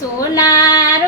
સોનાર